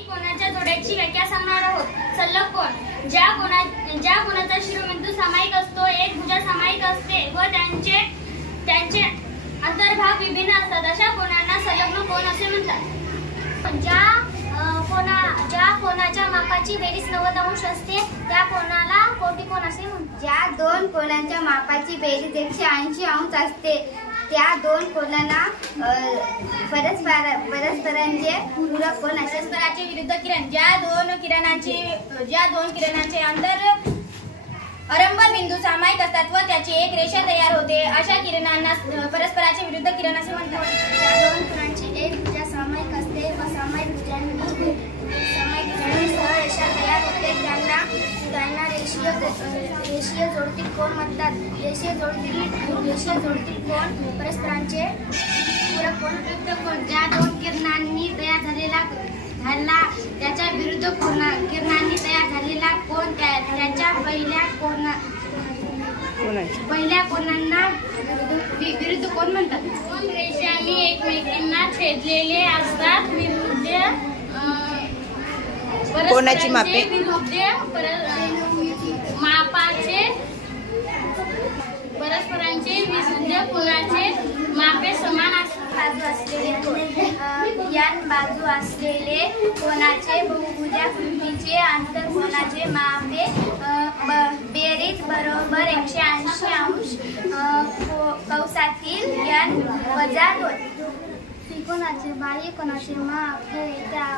आम्ही कोणाच्या जोड्याची व्याख्या सांगणार आहोत। सल्लग कोण ज्या कोणाचा शिरोबिंदू सामायिक असतो, एक भुजा सामायिक असते व त्यांचे अंतर्भाग विभिन्न असतात, अशा कोणांना संलग्न कोन असे म्हणतात। ज्या कोणाच्या मापाची बेरीज 90 अंश असते त्या कोणाला कोटिकोन असे म्हणतात। ज्या दोन कोणांच्या मापाची बेरीज 180 अंश असते त्या दोन कोणांना परस्परांचे पूरक कोन असे। परस्पराचे विरुद्ध किरण ज्या दोन किरणांचे अंतर आरंभ बिंदू सामायिक असतात व त्याची एक रेषा तयार होते, अशा किरणांना परस्पराचे विरुद्ध किरण असे म्हणतात। ज्या दोन किरणांची एक भुजा सामायिक असते व सामायिक भुजांनी सरळ रेषा तयार होते त्यांना रेषीय जोडतील कोन म्हणतात। रेषीय जोडतील कोन परस्परांचे पूरक कोन। विरुद्ध कोन ज्या दोन किरणांनी तयार झालेला त्याच्या विरुद्ध किरणांनी तयार झालेला कोन त्याच्या पहिल्या कोनांना विरुद्ध कोन म्हणतात। दोन रेषांनी एकमेकांना छेदलेले असतात। कोणाची मापे परस्परांचे विरुद्ध कोनाचे मापे समान असतात। बाजू असलेले कोनाचे बहुभुजाकृतीचे आंतरकोनाचे मापे बेरीज बरोबर 180 अंश कौसातील n वजा 2। त्रिकोणाचे बाह्य कोनाचे माप हे त्या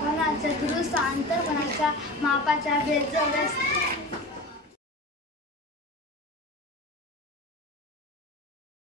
कोनाच्या दुरुस्त आंतरकोनाच्या मापाच्या बेरीज